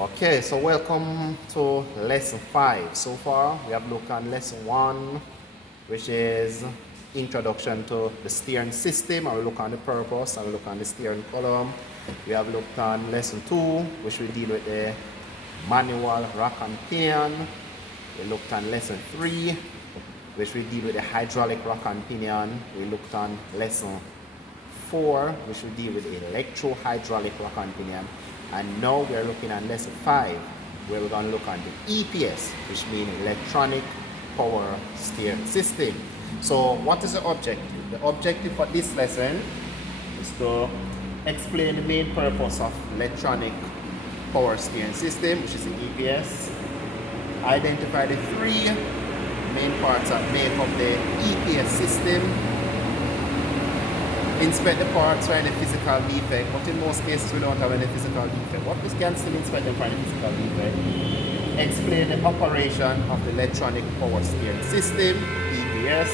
Okay, so welcome to lesson 5. So far, we have looked at lesson 1, which is introduction to the steering system. I will look on the purpose, I will look on the steering column. We have looked on lesson 2, which will deal with the manual rack and pinion. We looked on lesson 3, which will deal with the hydraulic rack and pinion. We looked on lesson 4, which will deal with the electro-hydraulic rack and pinion. And now we are looking at lesson 5, where we're going to look at the EPS, which means electronic power steering system. So what is the objective? The objective for this lesson is to explain the main purpose of electronic power steering system, which is the EPS. Identify the 3 main parts that make up the EPS system. Inspect the parts for any physical defect, but in most cases we don't have any physical defect. What we can still inspect them for any physical defect. Explain the operation of the electronic power steering system, EPS.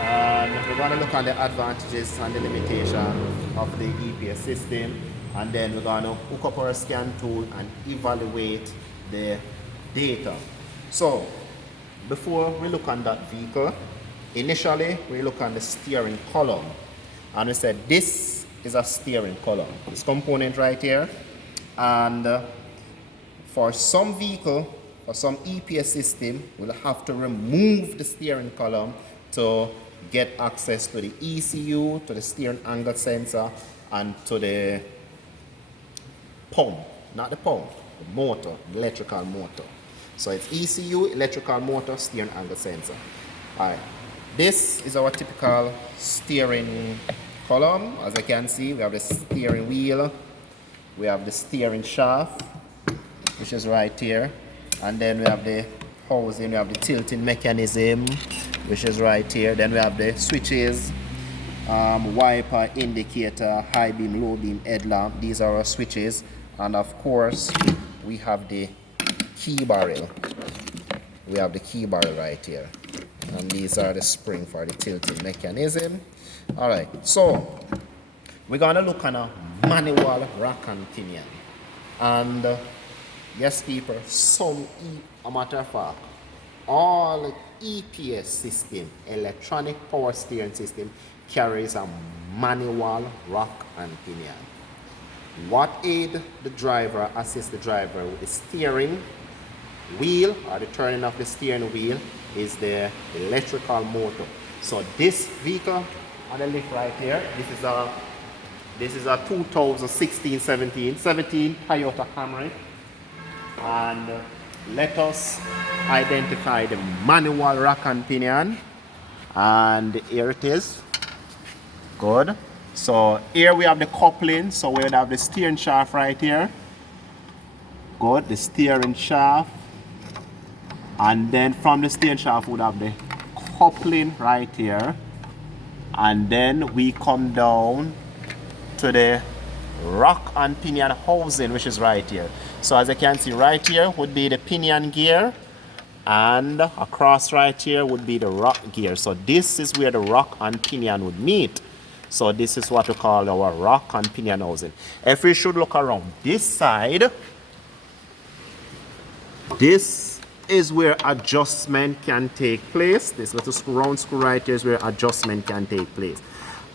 And we're going to look at the advantages and the limitation of the EPS system. And then we're going to hook up our scan tool and evaluate the data. So, before we look at that vehicle, initially we look at the steering column. And we said this is a steering column, this component right here. And for some vehicle, for some EPS system, we'll have to remove the steering column to get access to the ECU, to the steering angle sensor, and to the pump, not the pump, the motor, the electrical motor. So it's ECU, electrical motor, steering angle sensor. All right. This is our typical steering column. As I can see, we have the steering wheel, we have the steering shaft, which is right here, and then we have the housing, we have the tilting mechanism, which is right here. Then we have the switches, wiper, indicator, high beam, low beam, headlamp. These are our switches, and of course, we have the key barrel. We have the key barrel right here. And these are the spring for the tilting mechanism. Alright, so we're going to look at a manual rack and pinion. And yes, people, a matter of fact, all EPS system, electronic power steering system, carries a manual rack and pinion. What aid the driver, assist the driver with the steering wheel, or the turning of the steering wheel, is the electrical motor. So this vehicle on the left right here, this is a 2016-17 Toyota Camry, and let us identify the manual rack and pinion, and here it is. Good. So here we have the coupling, so we have the steering shaft right here. Good, the steering shaft. And then from the steering shaft we would have the coupling right here. And then we come down to the rack and pinion housing, which is right here. So as you can see, right here would be the pinion gear, and across right here would be the rock gear. So this is where the rock and pinion would meet. So this is what we call our rock and pinion housing. If we should look around this side, this is where adjustment can take place. This little round screw right here is where adjustment can take place.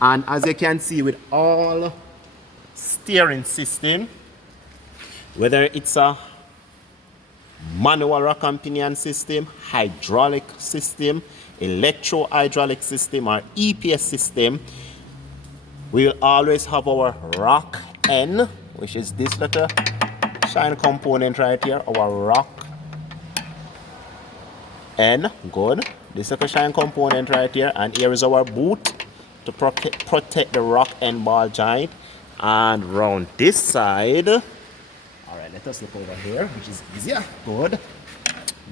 And as you can see, with all steering system, whether it's a manual rack and pinion system, hydraulic system, electro-hydraulic system, or EPS system, we will always have our rock end, which is this little shine component right here, our rock end. Good. This little shine component right here, and here is our boot to protect the rock end ball joint. And round this side, all right, let us look over here, which is easier. Good.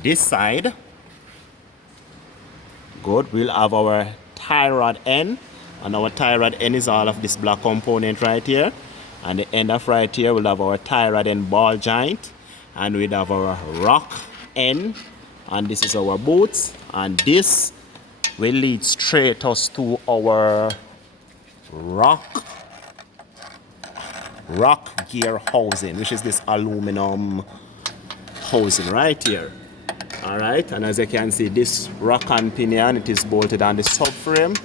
This side, good, we'll have our tie rod end, and our tie rod end is all of this black component right here. And the end of right here, we'll have our tie rod end ball joint, and we'll have our rock end, and this is our boots, and this will lead straight us to our rock rock gear housing, which is this aluminum housing right here. All right, and as you can see, this rock and pinion, it is bolted on the subframe.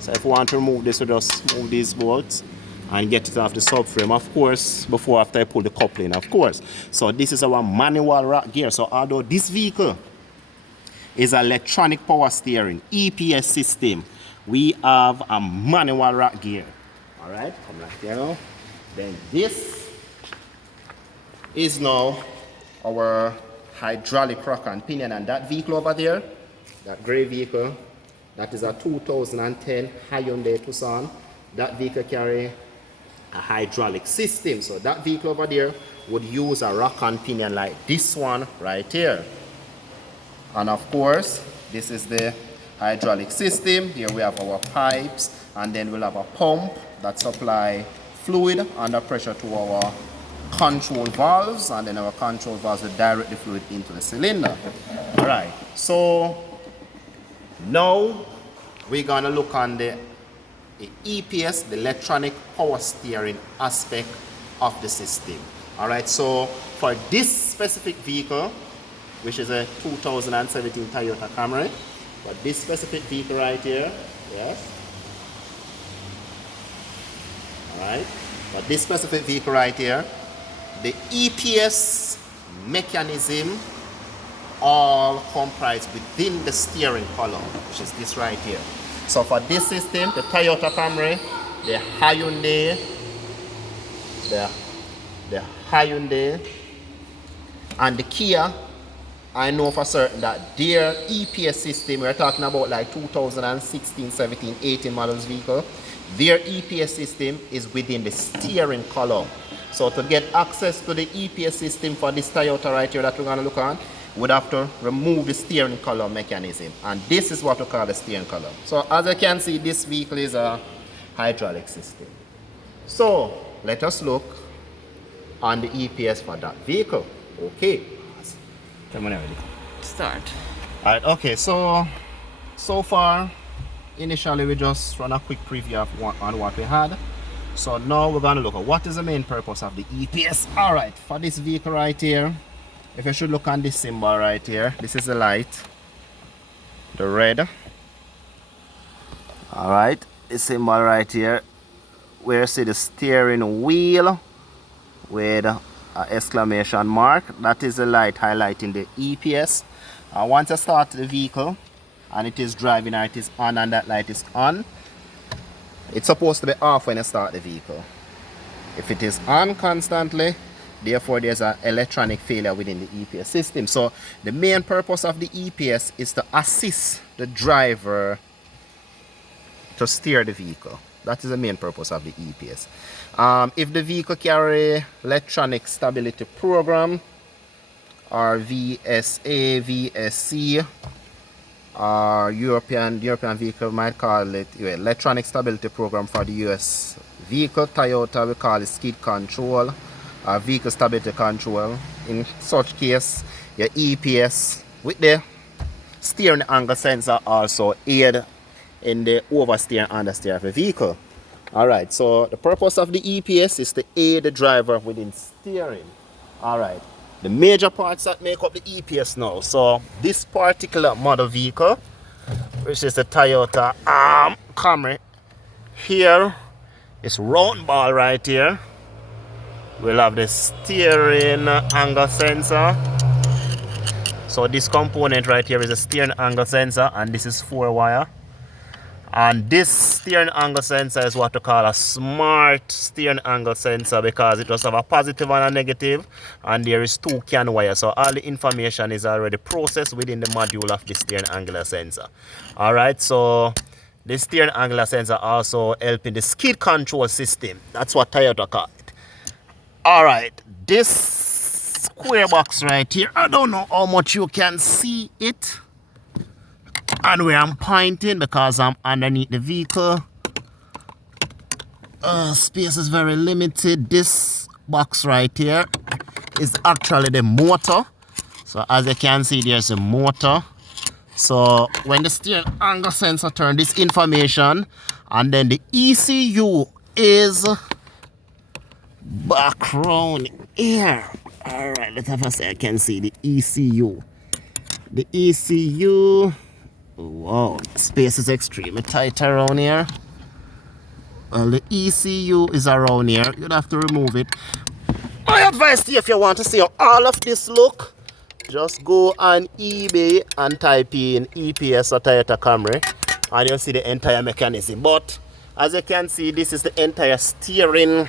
So if we want to remove this, we just move these bolts and get it off the subframe, of course, before after I pull the coupling, of course. So this is our manual rock gear. So although this vehicle is electronic power steering, EPS system, we have a manual rock gear. All right, come right here now. Then this is now our hydraulic rock and pinion, and that vehicle over there, that gray vehicle, that is a 2010 Hyundai Tucson. That vehicle carry a hydraulic system. So that vehicle over there would use a rock and pinion like this one right here. And of course, this is the hydraulic system. Here we have our pipes, and then we'll have a pump that supply fluid under pressure to our control valves, and then our control valves will direct the fluid into the cylinder. All right, so now we're gonna look on the EPS, the electronic power steering aspect of the system. All right, so for this specific vehicle, which is a 2017 Toyota Camry, but this specific vehicle right here, yes, all right, but this specific vehicle right here, the EPS mechanism all comprised within the steering column, which is this right here. So for this system, the Toyota Camry, the Hyundai, and the Kia, I know for certain that their EPS system, we're talking about like 2016, 17, 18 models vehicle, their EPS system is within the steering column. So to get access to the EPS system for this Toyota right here that we're going to look on, we'd have to remove the steering column mechanism. And this is what we call the steering column. So as you can see, this vehicle is a hydraulic system. So let us look on the EPS for that vehicle. Okay. Start. Alright, okay, so far, initially we just run a quick preview of on what we had. So now we're going to look at what is the main purpose of the EPS. Alright, for this vehicle right here, if you should look on this symbol right here, this is the light, the red. Alright, this symbol right here, where you see the steering wheel with an exclamation mark, that is the light highlighting the EPS. Once you start the vehicle and it is driving or it is on and that light is on, it's supposed to be off when you start the vehicle. If it is on constantly, therefore there's an electronic failure within the EPS system. So the main purpose of the EPS is to assist the driver to steer the vehicle. That is the main purpose of the EPS. If the vehicle carry electronic stability program or VSA, VSC, or European vehicle might call it electronic stability program for the US vehicle. Toyota we call it skid control or vehicle stability control. In such case, your EPS with the steering angle sensor also aid in the oversteer and understeer of the vehicle. Alright, so the purpose of the EPS is to aid the driver within steering. Alright, the major parts that make up the EPS now. So this particular model vehicle, which is the Toyota Camry, here is round ball right here. We'll have the steering angle sensor. So this component right here is a steering angle sensor, and this is 4-wire. And this steering angle sensor is what we call a smart steering angle sensor, because it does have a positive and a negative, and there is 2 CAN wires. So all the information is already processed within the module of the steering angular sensor. Alright, so the steering angular sensor also helps in the skid control system. That's what Toyota call it. Alright, this square box right here, I don't know how much you can see it and where I'm pointing because I'm underneath the vehicle. Space is very limited. This box right here is actually the motor. So as you can see, there's a motor. So when the steering angle sensor turns this information, and then the ECU is background here. Alright, let's have a say I can see the ECU. The ECU. Wow, space is extremely tight around here. Well, the ECU is around here. You'd have to remove it. My advice to you, if you want to see how all of this look, just go on eBay and type in EPS or Toyota Camry and you'll see the entire mechanism. But as you can see, this is the entire steering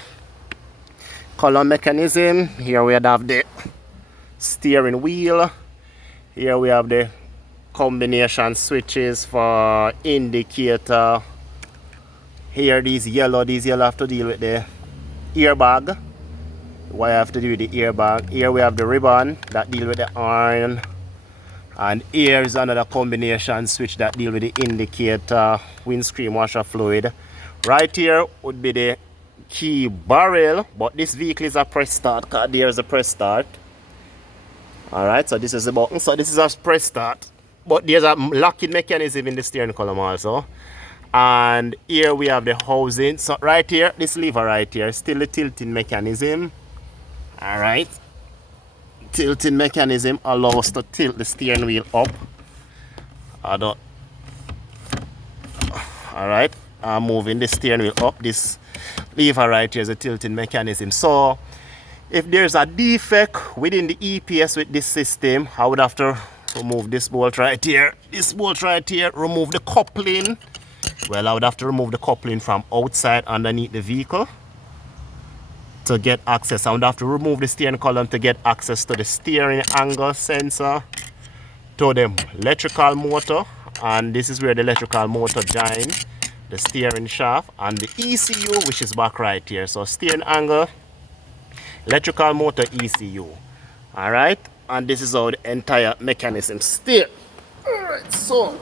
column mechanism. Here we have the steering wheel. Here we have the combination switches for indicator. Here these yellow have to deal with the airbag. Why I have to do with the airbag. Here we have the ribbon that deal with the iron. And here is another combination switch that deal with the indicator, windscreen washer fluid. Right here would be the key barrel, but this vehicle is a press start because there is a press start. Alright, so this is the button. So this is a press start. But there's a locking mechanism in the steering column also. And here we have the housing. So right here, this lever right here, still the tilting mechanism. Alright. Tilting mechanism allows us to tilt the steering wheel up. Alright. I'm moving the steering wheel up. This lever right here is a tilting mechanism. So if there's a defect within the EPS with this system, I would have to remove this bolt right here. This bolt right here, remove the coupling. Well, I would have to remove the coupling from outside underneath the vehicle to get access. I would have to remove the steering column to get access to the steering angle sensor, to the electrical motor, and this is where the electrical motor joins the steering shaft, and the ECU, which is back right here. So steering angle, electrical motor, ECU. Alright, and this is how the entire mechanism steer. Alright, so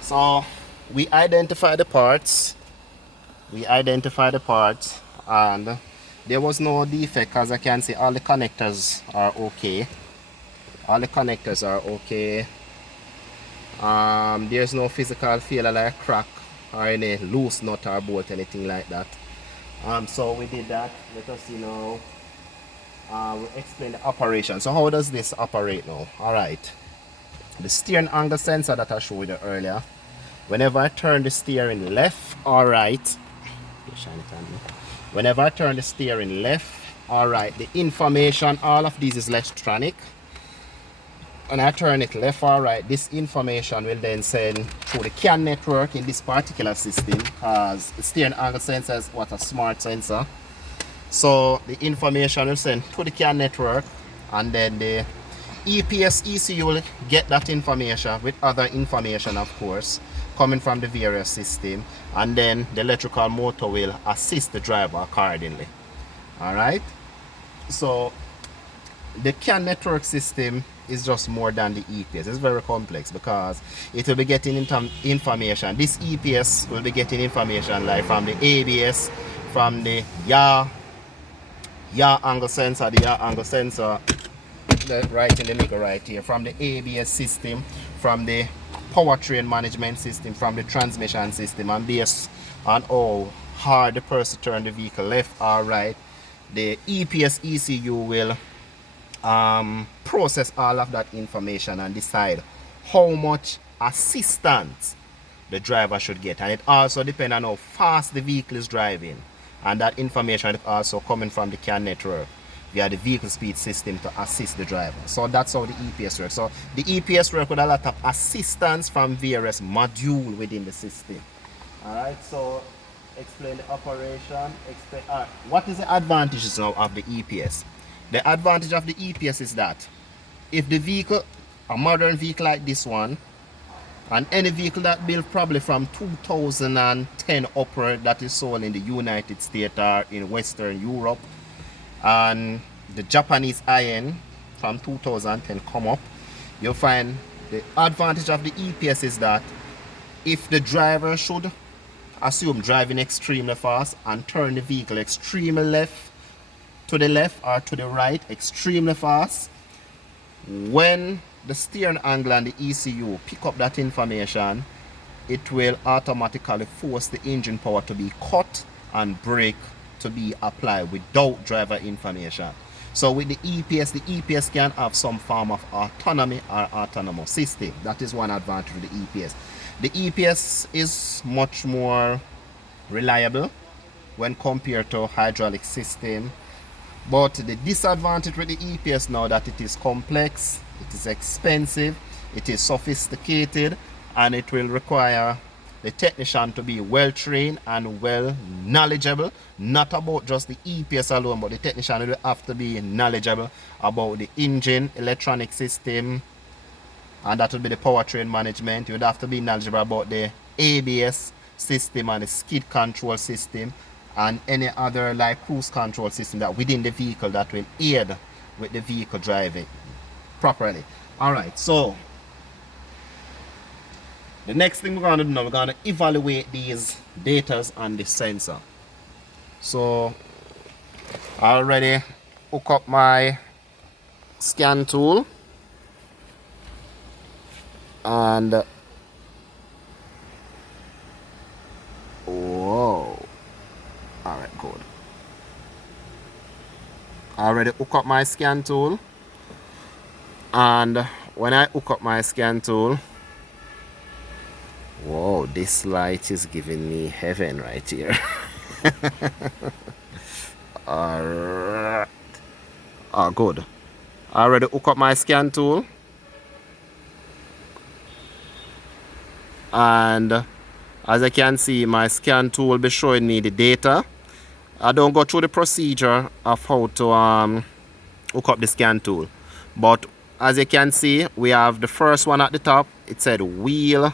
so we identify the parts. And there was no defect. As I can see, all the connectors are okay. There's no physical failure like crack or any loose nut or bolt, anything like that. So we did that. Let us see now. We'll explain the operation. So how does this operate now? Alright. The steering angle sensor that I showed you earlier. Whenever I turn the steering left or right, whenever I turn the steering left or right, the information, all of these is electronic. When I turn it left or right, this information will then send through the CAN network in this particular system, as the steering angle sensor is what a smart sensor. So the information will send to the CAN network, and then the EPS ECU will get that information with other information, of course, coming from the various system, and then the electrical motor will assist the driver accordingly. Alright, so the CAN network system is just more than the EPS. It's very complex because it will be getting information. This EPS will be getting information like from the ABS, from the yaw angle sensor, right in the middle right here, from the ABS system, from the powertrain management system, from the transmission system, and based on how hard the person turn the vehicle left or right, the EPS ECU will process all of that information and decide how much assistance the driver should get. And it also depends on how fast the vehicle is driving, and that information is also coming from the CAN network via the vehicle speed system to assist the driver. So that's how the EPS works. So the EPS works with a lot of assistance from various modules within the system. Alright, so explain the operation. What is the advantages now of the EPS? The advantage of the EPS is that if the vehicle, a modern vehicle like this one, and any vehicle that built probably from 2010 upward that is sold in the United States or in Western Europe, and the Japanese iron from 2010 come up, you'll find the advantage of the EPS is that if the driver should assume driving extremely fast and turn the vehicle extremely left to the left or to the right extremely fast, when the steering angle and the ECU pick up that information, it will automatically force the engine power to be cut and brake to be applied without driver information. So with the EPS can have some form of autonomy or autonomous system. That is one advantage of the EPS. The EPS is much more reliable when compared to hydraulic system. But the disadvantage with the EPS now that it is complex, it is expensive, it is sophisticated, and it will require the technician to be well trained and well knowledgeable, not about just the EPS alone, but the technician will have to be knowledgeable about the engine, electronic system, and that would be the powertrain management. You would have to be knowledgeable about the ABS system and the skid control system and any other like cruise control system that within the vehicle that will aid with the vehicle driving properly. All right, so the next thing we're going to do now, we're going to evaluate these data on the sensor. So I already hook up my scan tool, and whoa, all right, good. I already hook up my scan tool, and when I hook up my scan tool, whoa, this light is giving me heaven right here. Alright. Oh, good. I already hook up my scan tool, and as I can see, my scan tool will be showing me the data. I don't go through the procedure of how to hook up the scan tool, but as you can see, we have the first one at the top. It said wheel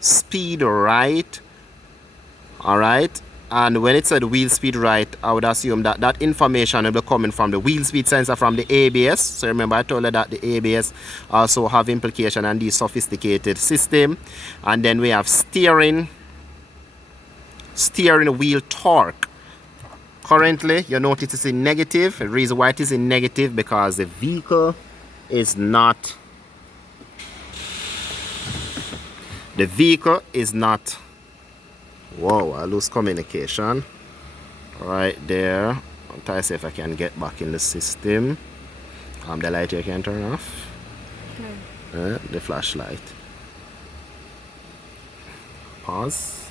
speed right. All right, and when it said wheel speed right, I would assume that that information will be coming from the wheel speed sensor from the ABS. So remember I told you that the ABS also have implication on this sophisticated system. And then we have steering wheel torque. Currently you notice it's in negative. The reason why it is in negative because the vehicle is not whoa, I lose communication right there. I'll try to see if I can get back in the system. The light here can turn off. The flashlight. Pause.